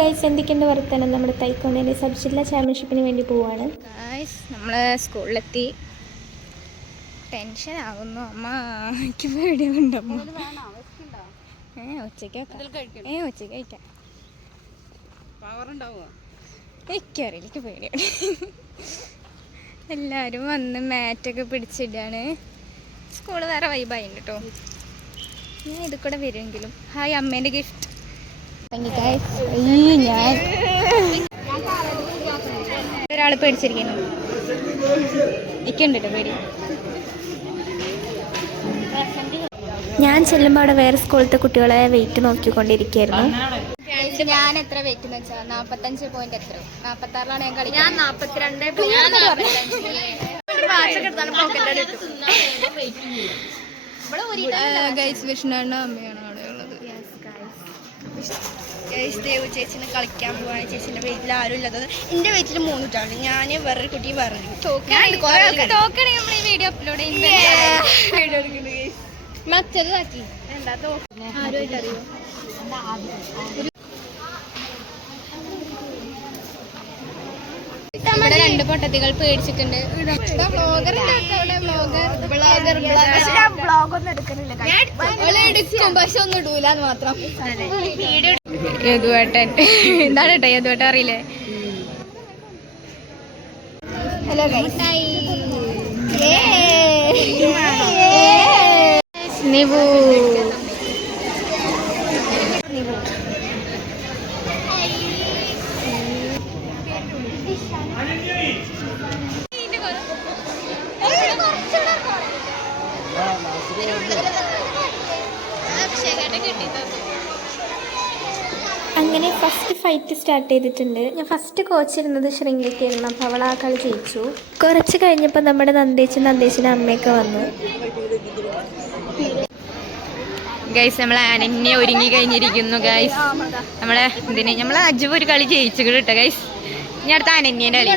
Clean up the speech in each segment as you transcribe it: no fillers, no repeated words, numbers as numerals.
Guys, എന്തൊക്കെയുണ്ട് വർത്തമാനം? നമ്മുടെ തൈക്കോണ്ടിൻ്റെ സബ് ജില്ലാ ചാമ്പ്യൻഷിപ്പിന് വേണ്ടി പോവാണ്. ഗൈസ്, നമ്മൾ സ്കൂളിലെത്തി. ടെൻഷൻ ആകുന്നു അമ്മ, എനിക്ക് പേടിയുണ്ടമ്മ. ഉച്ചയ്ക്ക് കഴിക്കാം. എനിക്കറിയില്ല, എനിക്ക് പേടിയാണ്. എല്ലാവരും വന്ന് മാറ്റൊക്കെ പിടിച്ചിട്ടാണ്. സ്കൂള് വേറെ വൈബായിട്ടുണ്ട് കേട്ടോ. ഞാൻ ഇത് കൂടെ വരുമെങ്കിലും. ഹായ്, അമ്മേൻ്റെ ഗിഫ്റ്റ്. ഞാൻ ഒരാൾ പേടിച്ചിരിക്കുന്നു. എനിക്കുണ്ട് കേട്ടോ പേടി. ഞാൻ ചെല്ലുമ്പോൾ അവിടെ വേറെ സ്കൂളിലത്തെ കുട്ടികളെ വെയിറ്റ് നോക്കിക്കൊണ്ടിരിക്കുകയായിരുന്നു. ഞാൻ എത്ര വെയിറ്റ് എന്ന് വെച്ചാൽ 45 എത്ര 46ലാണ് ഞാൻ കളി. ഞാൻ 42. ഗൈസ്, വിഷ്ണുവിൻ്റെ അമ്മയാണ് അവിടെ ഉള്ളത്. ദേവു ചേച്ചിന് കളിക്കാൻ പോവാണ്. ചേച്ചിന്റെ വെയിറ്റിൽ ആരും ഇല്ലാത്തത്. എന്റെ വെയിറ്റിൽ 3 കുട്ടിയാണ്. ഞാൻ വേറൊരു കുട്ടി പറഞ്ഞു തോക്കണേ നമ്മൾ ഈ വീഡിയോ അപ്ലോഡ് മറ്റൊരുതാക്കി എന്താ ആരുമായിട്ടറിയോ. ഇവിടെ 2 പൊട്ടത്തികൾ പേടിച്ചിട്ടുണ്ട്. എടുക്കും പക്ഷെ ഒന്നും ഇടൂലെന്ന് മാത്രം. യദുവേട്ടൻ എന്താണ് കേട്ടോ, യദുവേട്ടൻ അറിയില്ലേ? ഹലോ നിവു. അങ്ങനെ ഫസ്റ്റ് ഫൈറ്റ് സ്റ്റാർട്ട് ചെയ്തിട്ടുണ്ട്. ഞാൻ ഫസ്റ്റ് കോച്ച് ഇരുന്നത് ശ്രീങ്കയ്ക്കായിരുന്നു. അപ്പോൾ അവൾ ആ കളി ജയിച്ചു. കുറച്ച് കഴിഞ്ഞപ്പോൾ നമ്മുടെ നന്ദേച്ചിൻ്റെ അമ്മയൊക്കെ വന്നു. ഗൈസ്, നമ്മളെ അനന്യ ഒരുങ്ങി കഴിഞ്ഞിരിക്കുന്നു. ഗൈസ്, നമ്മളെ അജുവ് ഒരു കളി ജയിച്ചു കേട്ടോ. ഗൈസ്, ഇനി അടുത്ത അനന്യൻ്റെ കളി.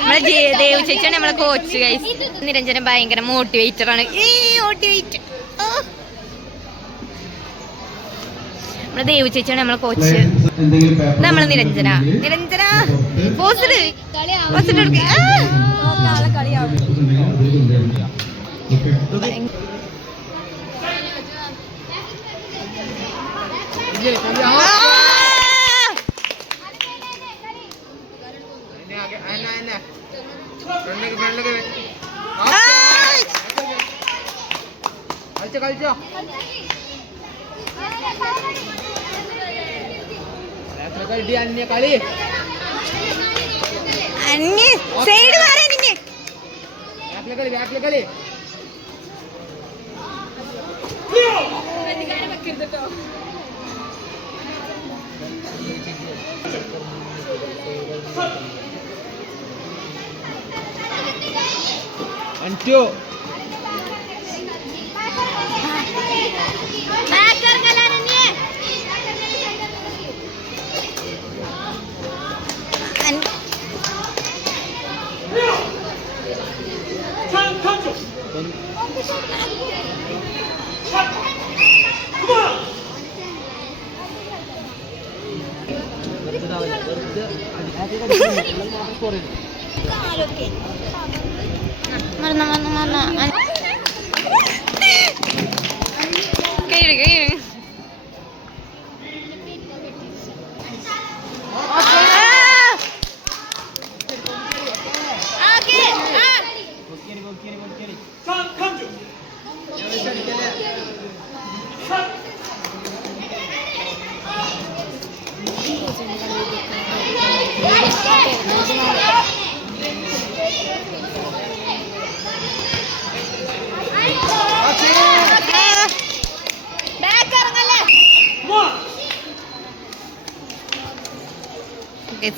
നമ്മളെ ദേവു ചേച്ചിയാണ് നമ്മളെ കോച്ച്. ഗൈസ്, നിരഞ്ജന ഭയങ്കര മോട്ടിവേറ്ററാണ്. നമ്മളെ ദേവു ചേച്ചിയാണ് നമ്മളെ കോച്ച്. നമ്മളെ നിരഞ്ജന പോസ്റ്റർ കളിച്ചോ. കളി കളി 1 2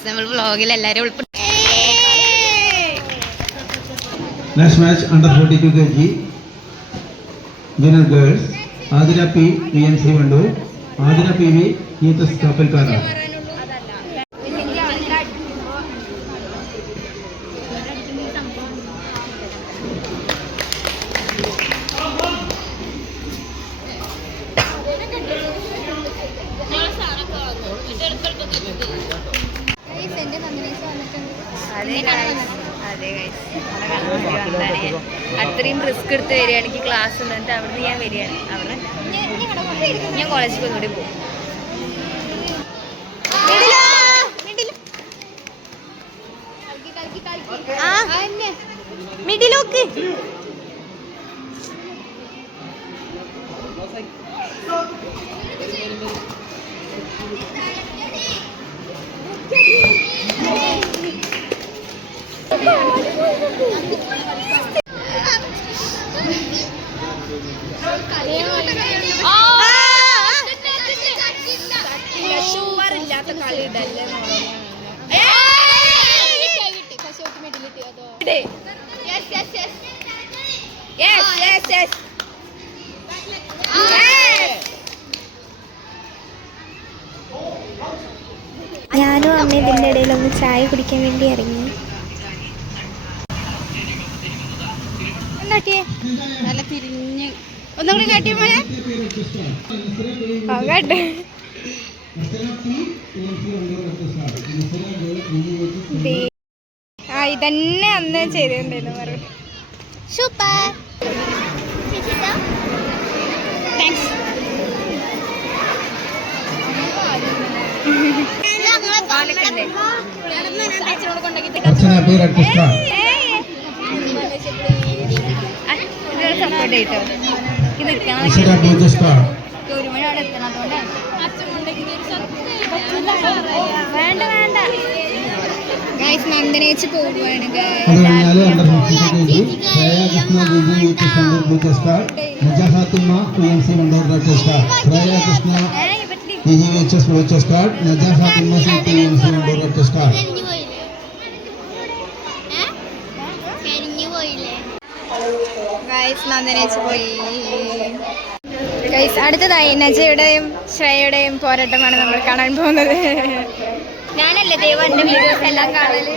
നമ്മൾ വ്ളോഗിൽ എല്ലാവരും ഉൾപ്പെടുത്തി. Next match under 42 kg. Winner girls Adira P. PNC Vandoor, Adira PV Youth Kapalkara. അതെ guys. അത്രയും റിസ്ക് എടുത്ത് വരികയാണ്. എനിക്ക് ക്ലാസ് ഉണ്ട്, എന്നിട്ട് അവിടുന്ന് ഞാൻ വരികയാണ്. അവിടെ ഞാൻ കോളേജിൽ ഒന്നുകൂടി പോകും. മിഡിലോക്ക് ഇല്ലാത്ത കളി ഇടല്ലേ ഞാനും അമ്മയും ഇതിൻ്റെ ഇടയിൽ ഒന്ന് ചായ കുടിക്കാൻ വേണ്ടി ഇറങ്ങി. നല്ല തിരിഞ്ഞ് ഒന്നുകൂടി കാട്ടിയ പോലെ ഇതന്നെ അന്ന് ചെയ്തിട്ടുണ്ടായിരുന്നു മറുപടി. Super Archana P. Red Star. Support ചെയ്തോ. Ishita Blue Star. ഒരു മണി അവിടെ എത്തണം. വേണ്ട വേണ്ട ഗൈസ്, നന്ദനേച്ച് പോവുകയാണ്. അത് കഴിഞ്ഞാൽ under 50 Shreya Krishna Viji Krishna blue star, Naja Fathima PMC Wandoor red star, Shreya Krishna Viji VHS blue star, Naja Fathima PMC Wandoor red star. Guys, നന്ദനേച്ച് പോയി. ഗൈസ്, അടുത്തതായി നജയുടെയും ശ്രേയയുടെയും പോരാട്ടമാണ് നമ്മൾ കാണാൻ പോകുന്നത്. ഞാനല്ലേ ദൈവം എൻ്റെ വീഡിയോസ് എല്ലാം കാണല്.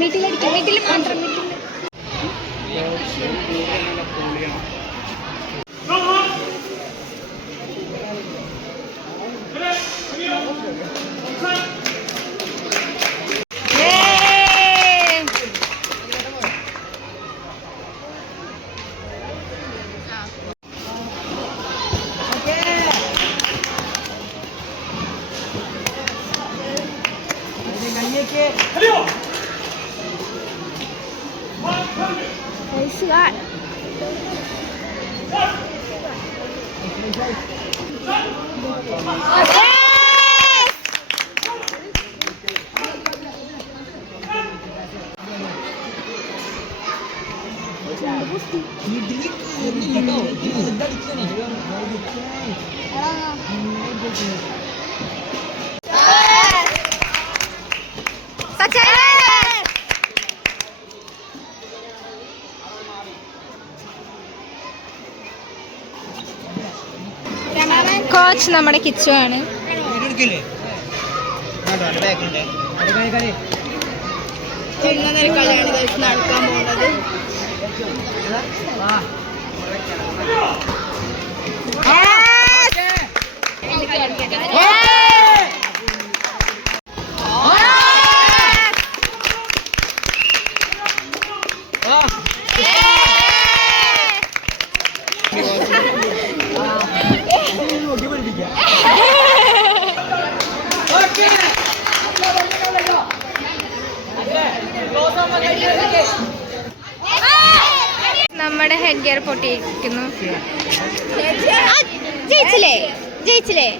വീട്ടിലടിക്കും, വീട്ടിൽ മാത്രം. കോച്ച് നമ്മുടെ കിച്ചു ആണ്. കളിയാണ് നടക്കാൻ പോകുന്നത്. നമ്മുടെ ഹെഡ് ഗിയർ പൊട്ടിയിരിക്കുന്നു. ജയിച്ചില്ലേ ജയിച്ചില്ലേ?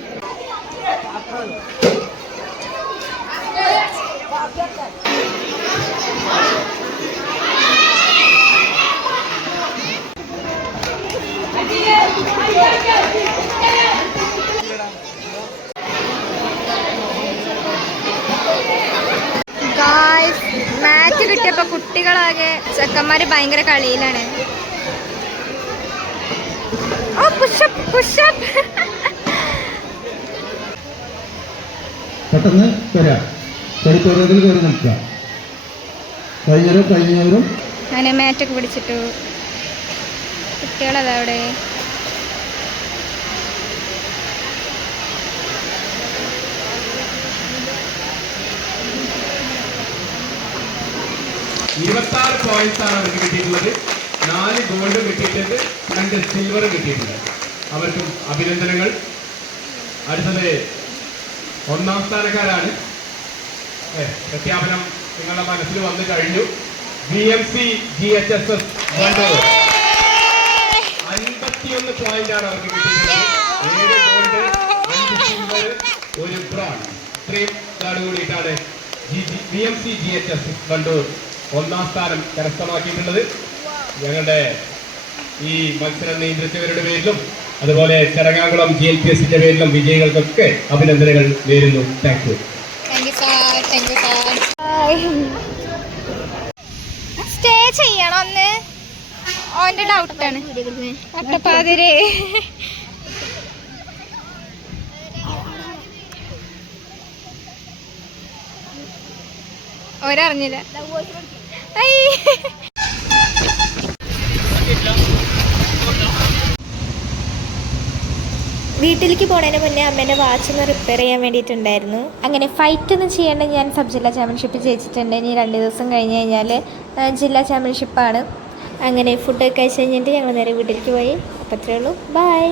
മാച്ച് കിട്ടിയപ്പോ കുട്ടികളാകെ ചെക്കന്മാര് ഭയങ്കര കളിയിലാണ്. ഓ പുഷപ്പ് പുഷപ്പ്. പെട്ടെന്ന് വരാം, കളിത്തോറത്തിൽ കയറി നിൽക്കുക. കഴിഞ്ഞവരും അങ്ങനെ മാറ്റൊക്കെ പിടിച്ചിട്ടു. കുട്ടികളതാ അവിടെ. £26 ആണ് അവർക്ക് കിട്ടിയിട്ടുള്ളത്. 4 ഗോൾഡും കിട്ടിയിട്ടുണ്ട്, 2 സിൽവറും കിട്ടിയിട്ടുണ്ട്. അവർക്കും അഭിനന്ദനങ്ങൾ. അടുത്തത് 1ാം സ്ഥാനക്കാരാണ്. പ്രഖ്യാപനം നിങ്ങളുടെ മനസ്സിൽ വന്നു കഴിഞ്ഞു. VMC GHSS വണ്ടൂർ 51 പോയിന്റാണ് അവർക്ക് കിട്ടിയിട്ടുള്ളത്. 7 ഗോൾഡ്, 5 സിൽവർ, 1 ബ്രോൺസ്. ഇത്രയും കാർഡ് കൂടിയിട്ടാണ് VMC GHSS വണ്ടൂർ 1ാം സ്ഥാനം കരസ്ഥമാക്കിയിട്ടുള്ളത്. ഞങ്ങളുടെ ഈ മത്സരം നിയന്ത്രിച്ചവരുടെ പേരിലും അതുപോലെ ചടങ്ങാകുളം GLPSന്റെ പേരിലും വിജയികൾക്കൊക്കെ അഭിനന്ദനങ്ങൾ നേരുന്നു. Thank you. സ്റ്റേ ചെയ്യണം ഒന്ന്. ഓന്റെ ഡൗട്ടാണ്. അട്ടപ്പാതിരേ ഒരറിഞ്ഞില്ല. വീട്ടിലേക്ക് പോണതിന് മുന്നേ അമ്മേൻ്റെ വാച്ച് ഒന്ന് റിപ്പയർ ചെയ്യാൻ വേണ്ടിയിട്ടുണ്ടായിരുന്നു. അങ്ങനെ ഫൈറ്റ് ഒന്നും ചെയ്യേണ്ട, ഞാൻ സബ് ജില്ലാ ചാമ്പ്യൻഷിപ്പ് ജയിച്ചിട്ടുണ്ട്. ഇനി 2 ദിവസം കഴിഞ്ഞ് കഴിഞ്ഞാൽ ജില്ലാ ചാമ്പ്യൻഷിപ്പാണ്. അങ്ങനെ ഫുഡൊക്കെ കഴിച്ച് കഴിഞ്ഞിട്ട് ഞങ്ങൾ നേരെ വീട്ടിലേക്ക് പോയി. അപ്പോൾ അത്രയേ ഉള്ളൂ. ബൈ.